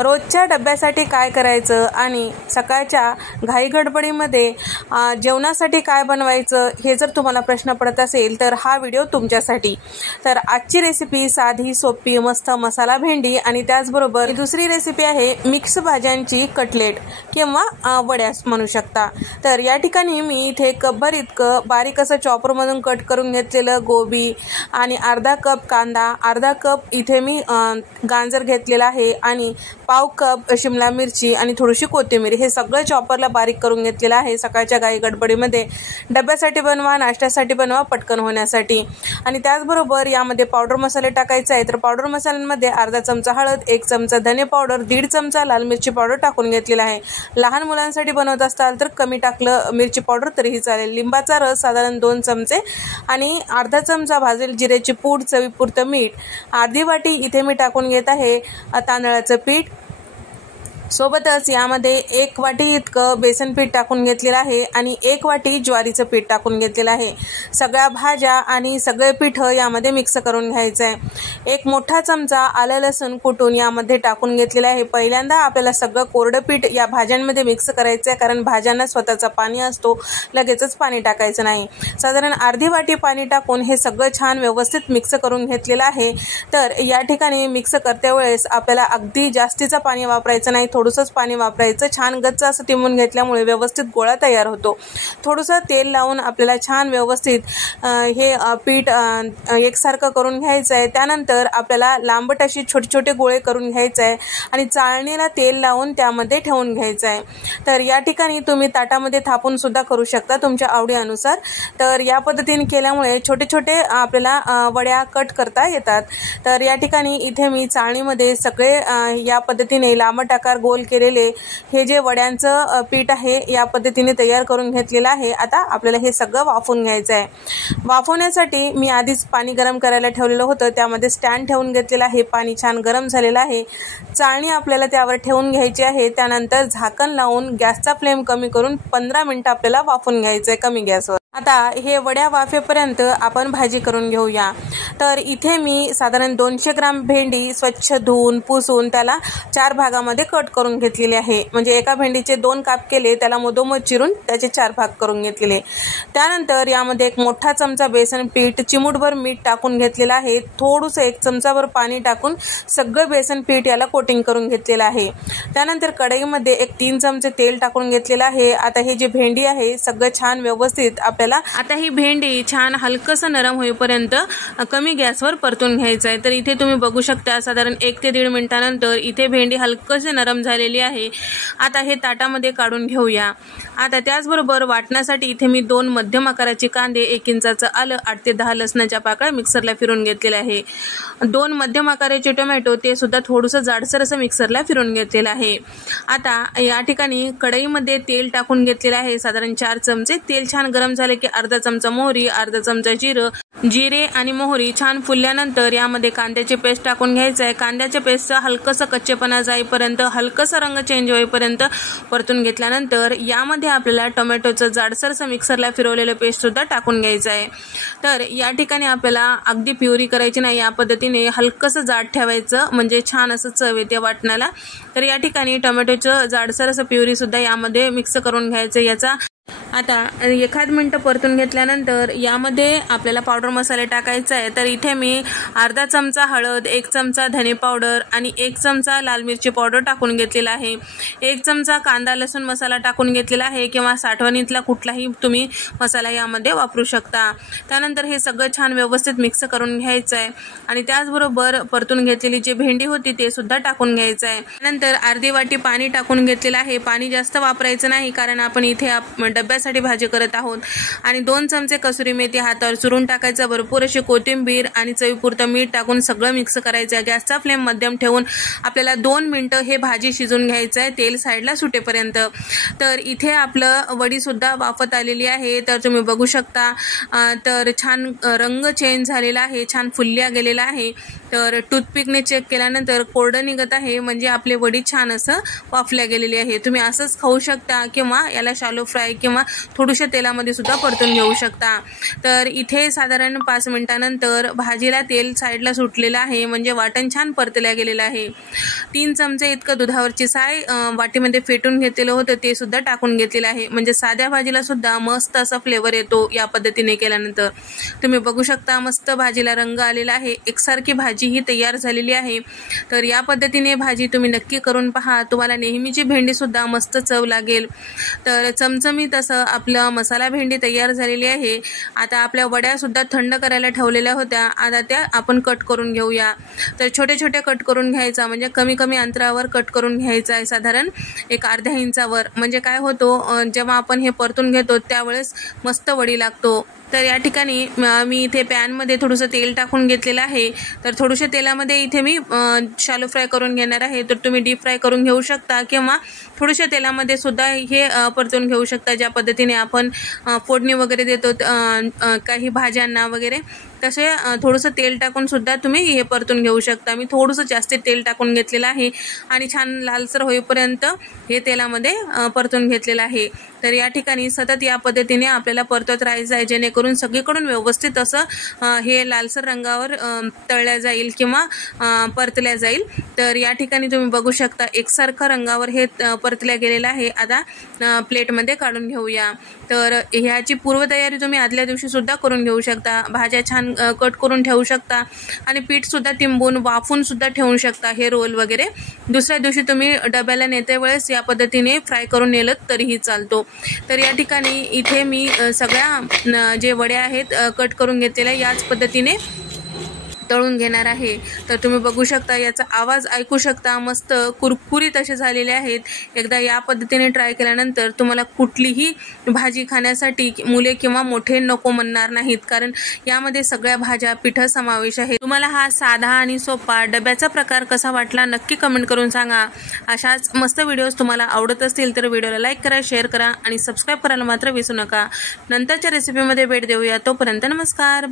रोजच्या डब्यासाठी काय करायचं आणि सकाळच्या घाई गडबडीमध्ये जेवणासाठी काय बनवायचं हे जर तुम्हाला प्रश्न पडत असेल तर हा व्हिडिओ तुमच्यासाठी। तर आजची रेसिपी साधी सोपी मस्त मसाला भेंडी आणि त्याचबरोबर दुसरी रेसिपी आहे मिक्स भाज्यांची कटलेट किंवा वड्या म्हणू शकता। तर या ठिकाणी मी इथे कपभर इतकं बारीक असं चॉपरमधून कट करून घेतलेलं गोबी आणि अर्धा कप कांदा, अर्धा कप इथे मी गाजर घेतलेला आहे आणि पाव कप शिमला मिरची आणि थोडीशी कोथिंबीर हे सगळं चॉपरला बारीक करून घेतलेलं आहे। सकाळच्या घाई गडबडीमध्ये डब्यासाठी बनवा, नाश्त्यासाठी बनवा, पटकन होण्यासाठी। आणि त्याचबरोबर यामध्ये पावडर मसाले टाकायचे आहे। तर पावडर मसाल्यांमध्ये अर्धा चमचा हळद, 1 चमचा धने पावडर, 1.5 चमचा लाल मिरची पावडर टाकून घेतलेला आहे। लहान मुलांसाठी बनवत असाल तर कमी टाकलं मिरची पावडर तरीही चालेल। लिंबाचा रस साधारण 2 चमचे आणि अर्धा चमचा भाजलेली जिऱ्याची पूड, चवीपुरतं मीठ, अर्धी वाटी इथे मी टाकून घेत आहे तांदळाचं पीठ। सोबतच यामध्ये 1 वाटी इतकं बेसन पीठ टाकून घेतलेलं आहे आणि 1 वाटी ज्वारीचं पीठ टाकून घेतलेलं आहे। सगळ्या भाज्या आणि सगळे पीठ यामध्ये मिक्स करून घ्यायचं आहे। 1 मोठा चमचा आलं लसूण कुटून यामध्ये टाकून घेतलेलं आहे। पहिल्यांदा आपल्याला सगळं कोरडं पीठ या भाज्यांमध्ये मिक्स करायचं आहे, कारण भाज्यांना स्वतःचा पाणी असतो, लगेचच पाणी टाकायचं नाही। साधारण अर्धी वाटी पाणी टाकून हे सगळं छान व्यवस्थित मिक्स करून घेतलेलं आहे। तर या ठिकाणी मिक्स करते वेळेस आपल्याला अगदी जास्तीचं पाणी वापरायचं नाही, थोडंसंच पाणी वापरायचं। छान गच्च असं तिंबून घेतल्यामुळे व्यवस्थित गोळा तयार होतो। थोडंसं तेल लावून आपल्याला छान व्यवस्थित हे पीठ एकसारखं करून घ्यायचं आहे। त्यानंतर आपल्याला लांबट अशी छोटे छोटे गोळे करून घ्यायचे आहे आणि चाळणीला तेल लावून त्यामध्ये ठेवून घ्यायचं आहे। तर या ठिकाणी तुम्ही ताटामध्ये थापून सुद्धा करू शकता तुमच्या आवडीनुसार। तर या पद्धतीने केल्यामुळे छोटे छोटे आपल्याला वड्या कट करता येतात। तर या ठिकाणी इथे मी चाळणीमध्ये सगळे या पद्धतीने लांबट आकार गोल केलेले हे जे वड्यांचं पीठ आहे या पद्धतीने तयार करून घेतलेलं आहे। आता आपल्याला हे सगळं वाफवून घ्यायचं आहे। वाफवण्यासाठी मी आधीच पाणी गरम करायला ठेवलेलं होतं, त्यामध्ये स्टँड ठेवून घेतलेलं आहे। पाणी छान गरम झालेलं आहे। चाळणी आपल्याला त्यावर ठेवून घ्यायची आहे। त्यानंतर झाकण लावून गॅसचा फ्लेम कमी करून 15 मिनिटं आपल्याला वाफवून घ्यायचं आहे कमी गॅसवर। आता हे वड्या वाफेपर्यंत आपण भाजी करून घेऊया। तर इथे मी साधारण 200 ग्राम भेंडी स्वच्छ धुवून पुसून त्याला 4 भागामध्ये कट करून घेतलेले आहे। म्हणजे एका भेंडीचे 2 काप केले, त्याला मधोमध चिरून त्याचे 4 भाग करून घेतलेले। त्यानंतर यामध्ये 1 मोठा चमचा बेसन पीठ, चिमूटभर मीठ टाकून घेतलेलं आहे। थोडंसं 1 चमचाभर पाणी टाकून सगळं बेसन पीठ याला कोटिंग करून घेतलेलं आहे। त्यानंतर कढईमध्ये 3 चमचे तेल टाकून घेतलेलं आहे। आता हे जे भेंडी आहे सगळं छान व्यवस्थित आता ही भेंडी छान हलकसं नरम होईपर्यंत कमी गॅसवर परतून घ्यायचं आहे। तर इथे तुम्ही बघू शकता साधारण 1 ते 1.5 मिनिटानंतर इथे भेंडी हलकशी नरम झालेली आहे। आता हे ताटामध्ये काढून घेऊया। आता त्याचबरोबर वाटण्यासाठी इथे मी 2 मध्यम आकाराचे कांदे, 1 इंचाचं आलं, 8 ते 10 लसणाच्या पाकळ्या मिक्सरला फिरून घेतलेले आहे। 2 मध्यम आकाराचे टोमॅटो ते सुद्धा थोडंसं जाडसर असं मिक्सरला फिरून घेतलेलं आहे। आता या ठिकाणी कढईमध्ये तेल टाकून घेतलेलं आहे साधारण 4 चमचे। तेल छान गरम झाले की अर्धा चमचा मोहरी, अर्धा चमचा जिरे आणि मोहरी छान फुलल्यानंतर यामध्ये कांद्याची पेस्ट टाकून घ्यायचं आहे। कांद्याच्या पेस्टचा हलकसा कच्चेपणा जाईपर्यंत, हलकसा रंग चेंज होईपर्यंत परतून घेतल्यानंतर यामध्ये आपल्याला टोमॅटोचं जाडसरसं मिक्सरला फिरवलेलं पेस्ट सुद्धा टाकून घ्यायचं आहे। तर या ठिकाणी आपल्याला अगदी प्युरी करायची नाही, या पद्धतीने हलकसं जाड ठेवायचं म्हणजे छान असं चव येते वाटण्याला। तर या ठिकाणी टोमॅटोचं जाडसर असं प्युरी सुद्धा यामध्ये मिक्स करून घ्यायचं। याचा आता 1 मिनिट परतून घेतल्यानंतर यामध्ये आपल्याला पावडर मसाले टाकायचा आहे। तर इथे मी अर्धा चमचा हळद, 1 चमचा धने पावडर आणि 1 चमचा लाल मिरची पावडर टाकून घेतलेला आहे। 1 चमचा कांदा लसूण मसाला टाकून घेतलेला आहे किंवा साठवणीतला कुठलाही तुम्ही मसाला यामध्ये वापरू शकता। त्यानंतर हे सगळं छान व्यवस्थित मिक्स करून घ्यायचं आहे आणि त्याचबरोबर परतून घेतलेली जी भेंडी होती ते सुद्धा टाकून घ्यायचं आहे। नंतर अर्धी वाटी पाणी टाकून घेतलेलं आहे। पाणी जास्त वापरायचं नाही, कारण आपण इथे डब्यासाठी भाजी करत आहोत। आणि 2 चमचे कसुरी मेथी हातावर चुरून टाकायचं, भरपूर अशी कोथिंबीर आणि चवीपुरतं मीठ टाकून सगळं मिक्स करायचं। गॅसचा फ्लेम मध्यम ठेवून आपल्याला 2 मिनिटं हे भाजी शिजून घ्यायचं आहे, तेल साईडला सुटेपर्यंत। तर इथे आपलं वडी सुद्धा वाफत आलेली आहे। तर तुम्ही बघू शकता तर छान रंग चेंज झालेला आहे, छान फुलल्या गेलेला आहे। तर टूथपिकने चेक केल्यानंतर कोरडं निघत आहे, म्हणजे आपले वडी छान असं वाफल्या गेलेली आहे. तुम्ही असंच खाऊ शकता किंवा याला शालो फ्राय किंवा थोड्याशा तेलामध्ये सुद्धा परतून घेऊ शकता. तर इथे साधारण 5 मिनिटानंतर भाजीला तेल साईडला सुटलेलं आहे, म्हणजे वाटण छान परतल्या गेलेलं आहे. 3 चमचे इतकं दुधावरची साय वाटीमध्ये फेटून घेतलेलं होतं ते सुद्धा टाकून घेतलेलं आहे, म्हणजे साध्या भाजीला सुद्धा मस्त असा फ्लेवर येतो या पद्धतीने केल्यानंतर. तुम्ही बघू शकता मस्त भाजीला रंग आलेला आहे, एकसारखी भाजी ही तयार झालेली आहे. तर या पद्धतीने भाजी तुम्ही नक्की करून पहा, तुम्हाला नेहमीची भेंडी सुद्धा मस्त चव लागेल. तर चमचमीत असं आपलं मसाला भेंडी तयार झालेली आहे. आता आपल्या वड्या सुद्धा थंड करायला ठेवलेल्या होत्या, आता त्या आपण कट करून घेऊया. तर छोटे छोटे कट करून घ्यायचा, म्हणजे कमी कमी अंतरावर कट करून घ्यायचा आहे, साधारण एक अर्ध्या इंचावर. म्हणजे काय होतो, जेव्हा आपण हे परतून घेतो त्यावेळेस मस्त वडी लागतो. तर या ठिकाणी मी इथे पॅनमध्ये थोडंसं तेल टाकून घेतलेलं आहे. तर थोडंसं तेलामध्ये इथे मी शालो फ्राय करून घेणार आहे. तर तुम्ही डीप फ्राय करून घेऊ शकता किंवा थोड्याशा तेलामध्ये सुद्धा हे परतून घेऊ शकता. ज्या पद्धतीने आपण फोडणी वगैरे देतो काही भाज्यांना वगैरे, तसे थोडंसं तेल टाकून सुद्धा तुम्ही हे परतून घेऊ शकता. मी थोडंसं जास्त तेल टाकून घेतलेलं आहे आणि छान लालसर होईपर्यंत हे तेलामध्ये परतून घेतलेलं आहे. तर या ठिकाणी सतत या पद्धतीने आपल्याला परतत राहायचं आहे, जेणेकरून सगळीकडून व्यवस्थित असं हे लालसर रंगावर तळल्या जाईल किंवा परतल्या जाईल. तर या ठिकाणी तुम्ही बघू शकता एकसारखं रंगावर हे परतल्या गेलेलं आहे. आता प्लेटमध्ये काढून घेऊया. तर ह्याची पूर्वतयारी तुम्ही आदल्या दिवशी सुद्धा करून घेऊ शकता. भाज्या छान कट करून ठेवू शकता आणि पीठ सुद्धा तिंबून वाफून सुद्धा ठेवू शकता हे रोल वगैरे. दुसऱ्या दिवशी तुम्ही डब्याला नेते वेळेस या पद्धतीने फ्राय करून नेलं तरीही चालतो. तर या ठिकाणी इथे मी सगळ्या जे वड्या आहेत कट करून घेतलेल्या याच पद्धतीने तळून घेणार आहे. तर तुम्ही बघू शकता, याचा आवाज ऐकू शकता, मस्त कुरकुरीत असे झालेले आहेत. एकदा या पद्धतीने ट्राय केल्यानंतर तुम्हाला कुठलीही भाजी खाण्यासाठी मुले किंवा मोठे नको म्हणणार नाहीत, कारण यामध्ये सगळ्या भाज्या पिठं समावेश आहे. तुम्हाला हा साधा आणि सोपा डब्याचा प्रकार कसा वाटला नक्की कमेंट करून सांगा. अशाच मस्त व्हिडिओज तुम्हाला आवडत असतील तर व्हिडिओला लाईक करा, शेअर करा आणि सबस्क्राईब करायला मात्र विसरू नका. नंतरच्या रेसिपीमध्ये भेट देऊया. तोपर्यंत नमस्कार.